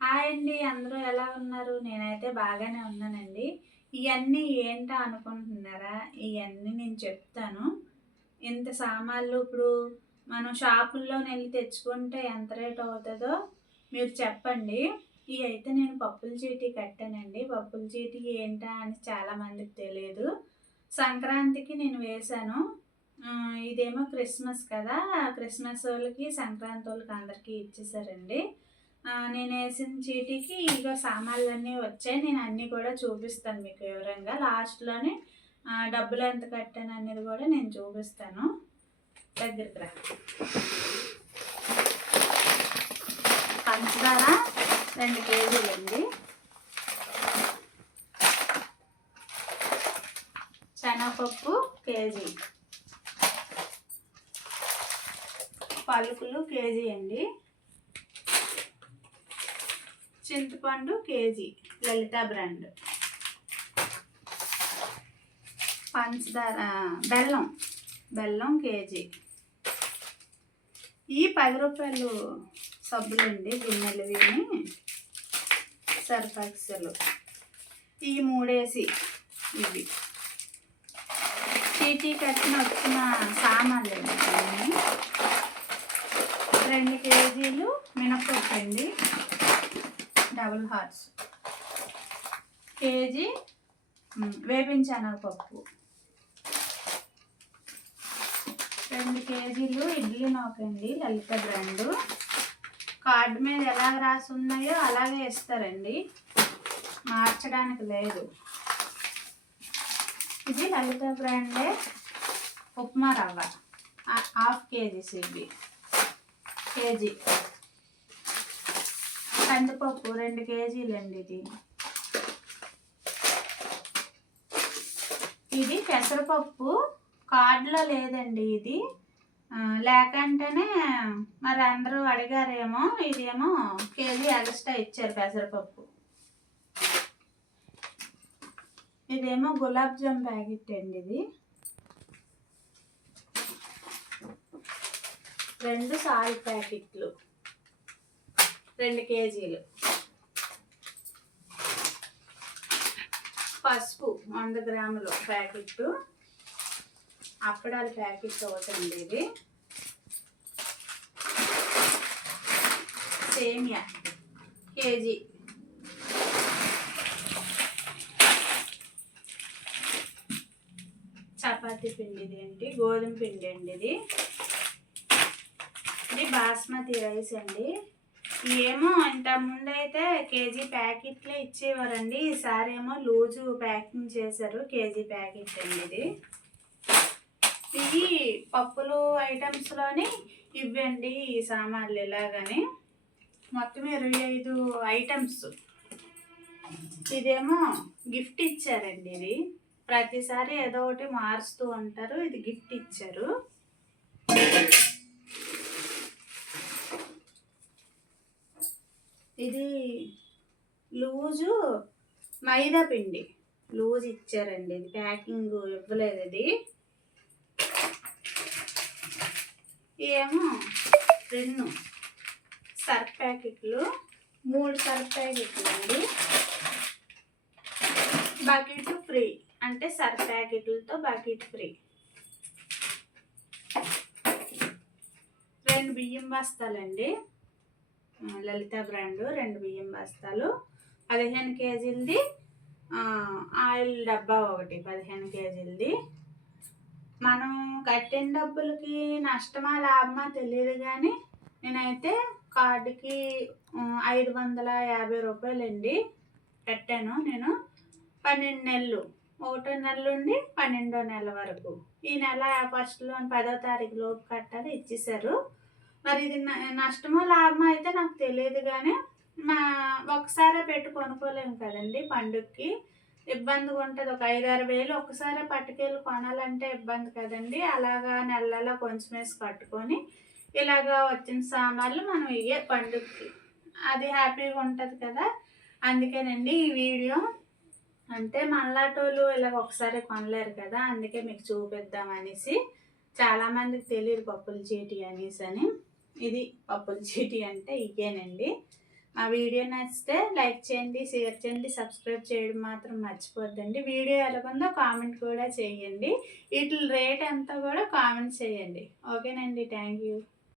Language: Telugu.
హాయ్ అండి. అందరూ ఎలా ఉన్నారు? నేనైతే బాగానే ఉన్నానండి. ఇయన్నీ ఏంటా అనుకుంటున్నారా? ఇయన్నీ నేను చెప్తాను. ఇంత సామాన్లు ఇప్పుడు మనం షాపుల్లోనెళ్లి తెచ్చుకుంటే ఎంత రేట్ అవుతదో మీరు చెప్పండి. ఇయైతే నేను పప్పుల చీటీ కట్టానండి. పప్పుల చీటీ ఏంటా అని చాలామందికి తెలీదు. సంక్రాంతికి నేను వేశాను. ఇదేమో క్రిస్మస్ కదా! క్రిస్మసోళ్ళకి, సంక్రాంతోళ్ళకి అందరికీ ఇచ్చేసారండి. నేనేసిన చీటీకి ఇగో సామాన్లన్నీ వచ్చాయి. నేను అన్నీ కూడా చూపిస్తాను మీకు వివరంగా. లాస్ట్‌లోనే డబ్బులెంత కట్టాననేది కూడా నేను చూపిస్తాను. దగ్గరికి రా. పంచదార 2 కేజీలండి. శనగపప్పు కేజీ. పలుకులు కేజీ అండి. చింతపండు కేజీ లలిత బ్రాండ్. పంచదార బెల్లం కేజీ. ఈ 10 రూపాయలు సబ్బులండి, గిన్నెలు విని సర్ఫెక్సెలు. ఈ 3 వేసి ఇవి చీటీ కట్టిన వచ్చిన సామాన్లు అండి. 2 కేజీలు మినపప్పు అండి, డబుల్ హార్స్. కేజీ వేపిన శనగపప్పు. 2 కేజీలు ఇడ్లీ నూకండి, లలిత బ్రాండు. కార్డు మీద ఎలా రాసి ఉన్నాయో అలాగే ఇస్తారండి, మార్చడానికి లేదు. ఇది లలిత బ్రాండే ఉప్మా రవ్వ. 1/2 కేజీస్ ఇవి. కేజీ కందిపప్పు 2 కేజీలండి. ఇది పెసరపప్పు. కార్డులో లేదండి ఇది, లేకంటేనే మరి అందరూ అడిగారేమో. ఇదేమో కేజీ ఎక్స్ట్రా ఇచ్చారు పెసరపప్పు. ఇదేమో గులాబ్ జామ్ ప్యాకెట్ అండి. ఇది 2 సాల్ట్ ప్యాకెట్లు 2 కేజీలు. పసుపు 100 గ్రాములు ప్యాకెట్. అప్పడాల ప్యాకెట్ ఒకటండి ఇది. సేమియా కేజీ. చపాతీ పిండి ఏంటి, గోధుమ పిండి అండి. ఇది బాస్మతి రైస్ అండి. ఏమో ఇంతకుముందు అయితే కేజీ ప్యాకెట్లే ఇచ్చేవారండి. ఈసారి ఏమో లూజు ప్యాకింగ్ చేశారు. కేజీ ప్యాకెట్ అండి ఇది. పప్పులు ఐటమ్స్లోని ఇవ్వండి ఈ సామాన్లు. ఇలాగని మొత్తం 25 ఐటమ్స్. ఇదేమో గిఫ్ట్ ఇచ్చారండి. ఇది ప్రతిసారి ఏదో ఒకటి మారుస్తూ ఉంటారు. ఇది గిఫ్ట్ ఇచ్చారు. ఇది లూజు మైదా పిండి లూజ్ ఇచ్చారండి. ఇది ప్యాకింగ్ ఇవ్వలేదు. ఇది ఏమో 2 సర్ఫ్ ప్యాకెట్లు, 3 సర్ఫ్ ప్యాకెట్లు అండి. బకెట్ ఫ్రీ, అంటే సర్ఫ్ ప్యాకెట్లతో బకెట్ ఫ్రీ. 2 బియ్యం బస్తాలండి, లలిత బ్రాండు. 2 బియ్యం బస్తాలు. 15 కేజీలది ఆయిల్ డబ్బా ఒకటి 15 కేజీలది. మనం కట్టిన డబ్బులకి నష్టమా లాభమా తెలియదు కానీ నేనైతే కార్డుకి 550 రూపాయలండి కట్టాను. నేను 12 నెలలు, 1వ నెల నుండి 12వ నెల వరకు. ఈ నెల ఫస్ట్లో 10వ తారీఖు లోపు కట్టాలి, ఇచ్చేసారు. మరి ఇది నష్టమో లాభమో అయితే నాకు తెలియదు కానీ ఒకసారే పెట్టి కొనుక్కోలేము కదండి. పండుగకి ఇబ్బందిగా ఉంటుంది. ఒక 5-6 వేలు ఒకసారి పట్టుకెళ్ళి కొనాలంటే ఇబ్బంది కదండి. అలాగా నెలలో కొంచెం వేసి కట్టుకొని ఇలాగా వచ్చిన సామాన్లు మనం ఇవే పండుగకి, అది హ్యాపీగా ఉంటుంది కదా. అందుకేనండి ఈ వీడియో. అంటే మనలాటోళ్ళు ఇలాగ ఒకసారి కొనలేరు కదా, అందుకే మీకు చూపిద్దాం అనేసి. చాలామందికి తెలియదు పప్పుల చీటీ అనేసి అని. ఇది పప్పుల చీటీ అంటే ఇవేనండి. ఆ వీడియో నచ్చితే లైక్ చేయండి, షేర్ చేయండి, సబ్స్క్రైబ్ చేయడం మాత్రం మర్చిపోద్దండి. వీడియో ఎలాగుందో కామెంట్ కూడా చేయండి. వీటి రేట్ ఎంతో కూడా కామెంట్ చేయండి. ఓకేనండి, థ్యాంక్ యూ.